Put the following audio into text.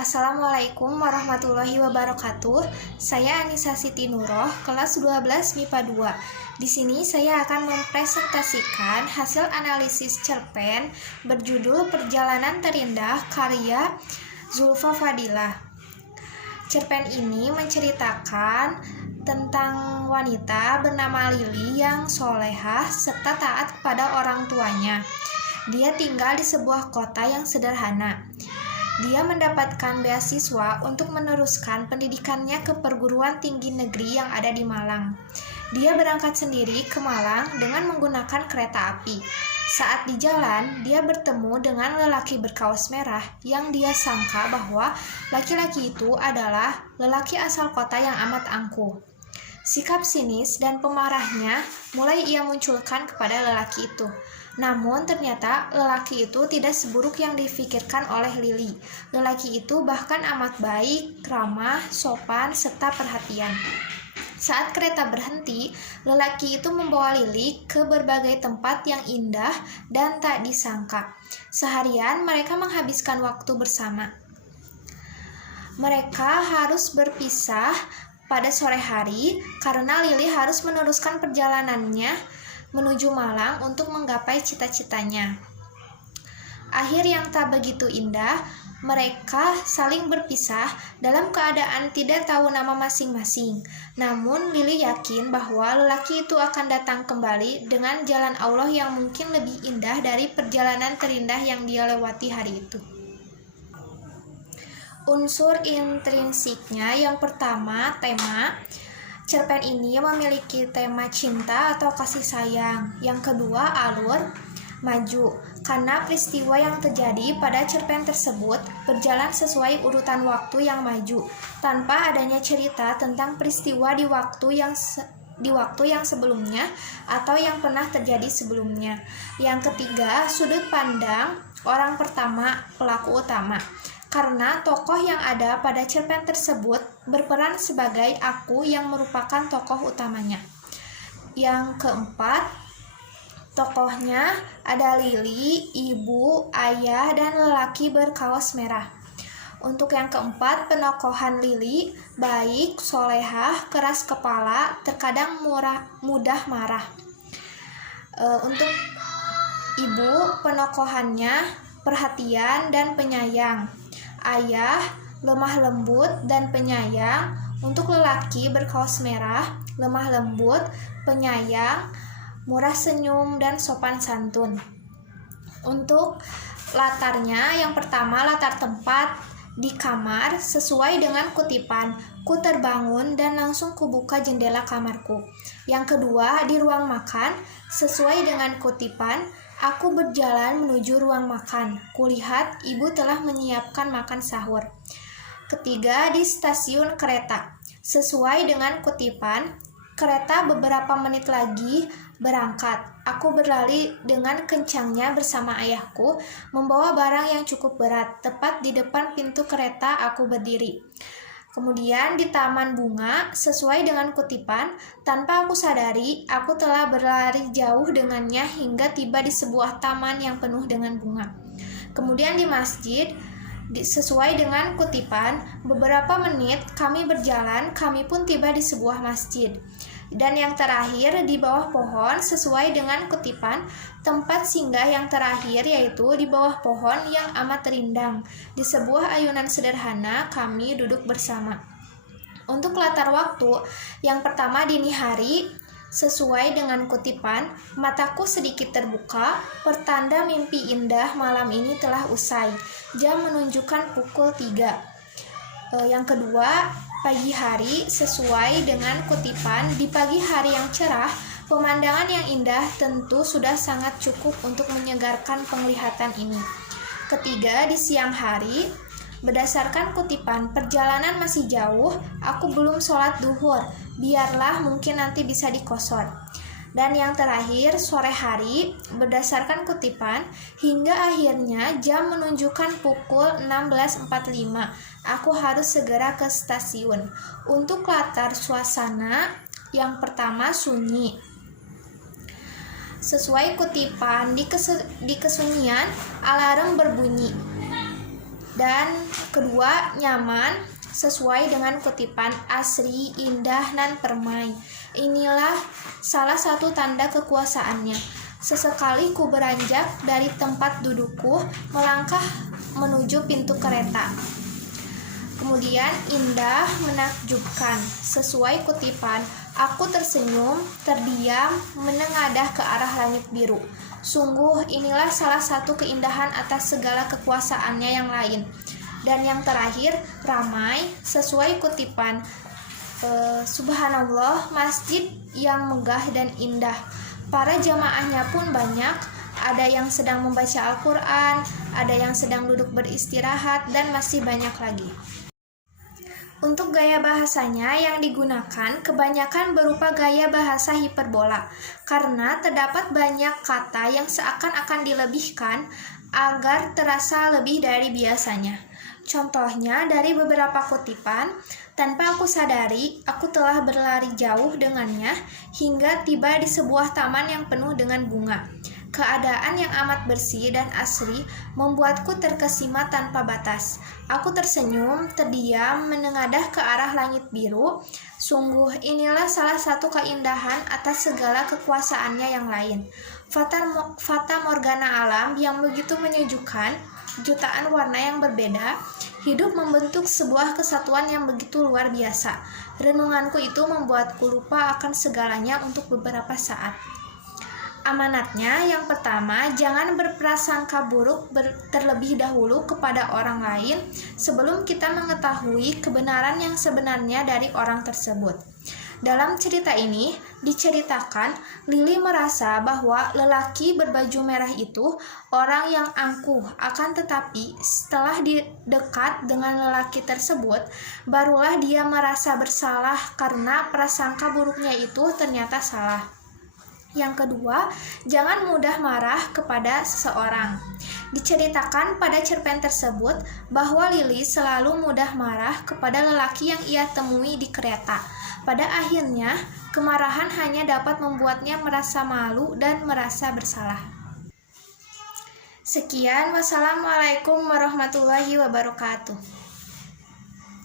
Assalamualaikum warahmatullahi wabarakatuh. Saya Anissa Siti Nuroh, kelas 12 MIPA 2. Di sini saya akan mempresentasikan hasil analisis cerpen berjudul Perjalanan Terindah karya Zulfa Fadilah. Cerpen ini menceritakan tentang wanita bernama Lili yang solehah serta taat kepada orang tuanya. Dia tinggal di sebuah kota yang sederhana. Dia mendapatkan beasiswa untuk meneruskan pendidikannya ke perguruan tinggi negeri yang ada di Malang. Dia berangkat sendiri ke Malang dengan menggunakan kereta api. Saat di jalan, dia bertemu dengan lelaki berkaos merah yang dia sangka bahwa laki-laki itu adalah lelaki asal kota yang amat angkuh. Sikap sinis dan pemarahnya mulai ia munculkan kepada lelaki itu. Namun ternyata lelaki itu tidak seburuk yang difikirkan oleh Lili. Lelaki itu bahkan amat baik, ramah, sopan, serta perhatian. Saat kereta berhenti, lelaki itu membawa Lili ke berbagai tempat yang indah dan tak disangka. Seharian mereka menghabiskan waktu bersama. Mereka harus berpisah pada sore hari karena Lili harus meneruskan perjalanannya menuju Malang untuk menggapai cita-citanya. Akhir yang tak begitu indah, mereka saling berpisah dalam keadaan tidak tahu nama masing-masing. Namun Lili yakin bahwa lelaki itu akan datang kembali dengan jalan Allah yang mungkin lebih indah dari perjalanan terindah yang dia lewati hari itu. Unsur intrinsiknya yang pertama, tema. Cerpen ini memiliki tema cinta atau kasih sayang. Yang kedua, alur, maju. Karena peristiwa yang terjadi pada cerpen tersebut berjalan sesuai urutan waktu yang maju, tanpa adanya cerita tentang peristiwa di waktu yang sebelumnya atau yang pernah terjadi sebelumnya. Yang ketiga, sudut pandang orang pertama, pelaku utama. Karena tokoh yang ada pada cerpen tersebut berperan sebagai aku yang merupakan tokoh utamanya. Yang keempat, tokohnya ada Lili, ibu, ayah, dan lelaki berkaos merah. Untuk yang keempat, penokohan Lili baik, solehah, keras kepala, terkadang mudah marah. Untuk ibu, penokohannya perhatian dan penyayang. Ayah, lemah lembut dan penyayang. Untuk lelaki berkaos merah, lemah lembut, penyayang, murah senyum, dan sopan santun. Untuk latarnya, yang pertama latar tempat di kamar sesuai dengan kutipan, ku terbangun dan langsung kubuka jendela kamarku. Yang kedua, di ruang makan sesuai dengan kutipan, aku berjalan menuju ruang makan. Kulihat ibu telah menyiapkan makan sahur. Ketiga, di stasiun kereta. Sesuai dengan kutipan, kereta beberapa menit lagi berangkat. Aku berlari dengan kencangnya bersama ayahku, membawa barang yang cukup berat. Tepat di depan pintu kereta aku berdiri. Kemudian di taman bunga, sesuai dengan kutipan, tanpa aku sadari, aku telah berlari jauh dengannya hingga tiba di sebuah taman yang penuh dengan bunga. Kemudian di masjid, sesuai dengan kutipan, beberapa menit kami berjalan, kami pun tiba di sebuah masjid. Dan yang terakhir, di bawah pohon, sesuai dengan kutipan, tempat singgah yang terakhir yaitu di bawah pohon yang amat rindang. Di sebuah ayunan sederhana, kami duduk bersama. Untuk latar waktu, yang pertama dini hari, sesuai dengan kutipan, mataku sedikit terbuka, pertanda mimpi indah malam ini telah usai. Jam menunjukkan pukul 3. Yang kedua, pagi hari, sesuai dengan kutipan, di pagi hari yang cerah, pemandangan yang indah tentu sudah sangat cukup untuk menyegarkan penglihatan ini. Ketiga, di siang hari, berdasarkan kutipan, perjalanan masih jauh, aku belum sholat duhur, biarlah mungkin nanti bisa dikosor. Dan yang terakhir, sore hari, berdasarkan kutipan, hingga akhirnya jam menunjukkan pukul 16.45. Aku harus segera ke stasiun. Untuk latar suasana, yang pertama sunyi. Sesuai kutipan, di kesunyian, alarm berbunyi. Dan kedua, nyaman sesuai dengan kutipan asri, indah, nan permai. Inilah salah satu tanda kekuasaannya. Sesekali ku beranjak dari tempat dudukku, melangkah menuju pintu kereta. Kemudian indah, menakjubkan. Sesuai kutipan, aku tersenyum, terdiam, menengadah ke arah langit biru. Sungguh inilah salah satu keindahan atas segala kekuasaannya yang lain. Dan yang terakhir, ramai, sesuai kutipan, subhanallah, masjid yang megah dan indah. Para jamaahnya pun banyak, ada yang sedang membaca Al-Quran, ada yang sedang duduk beristirahat, dan masih banyak lagi. Untuk gaya bahasanya yang digunakan kebanyakan berupa gaya bahasa hiperbola, karena terdapat banyak kata yang seakan-akan dilebihkan agar terasa lebih dari biasanya. Contohnya dari beberapa kutipan, tanpa aku sadari, aku telah berlari jauh dengannya hingga tiba di sebuah taman yang penuh dengan bunga. Keadaan yang amat bersih dan asri membuatku terkesima tanpa batas. Aku tersenyum, terdiam, menengadah ke arah langit biru. Sungguh inilah salah satu keindahan atas segala kekuasaannya yang lain. Fata morgana alam yang begitu menyejukkan, jutaan warna yang berbeda, hidup membentuk sebuah kesatuan yang begitu luar biasa. Renunganku itu membuatku lupa akan segalanya untuk beberapa saat. Amanatnya, yang pertama, jangan berprasangka buruk terlebih dahulu kepada orang lain sebelum kita mengetahui kebenaran yang sebenarnya dari orang tersebut. Dalam cerita ini, diceritakan Lili merasa bahwa lelaki berbaju merah itu orang yang angkuh, akan tetapi setelah dekat dengan lelaki tersebut, barulah dia merasa bersalah karena prasangka buruknya itu ternyata salah. Yang kedua, jangan mudah marah kepada seseorang. Diceritakan pada cerpen tersebut bahwa Lili selalu mudah marah kepada lelaki yang ia temui di kereta. Pada akhirnya, kemarahan hanya dapat membuatnya merasa malu dan merasa bersalah. Sekian, wassalamualaikum warahmatullahi wabarakatuh.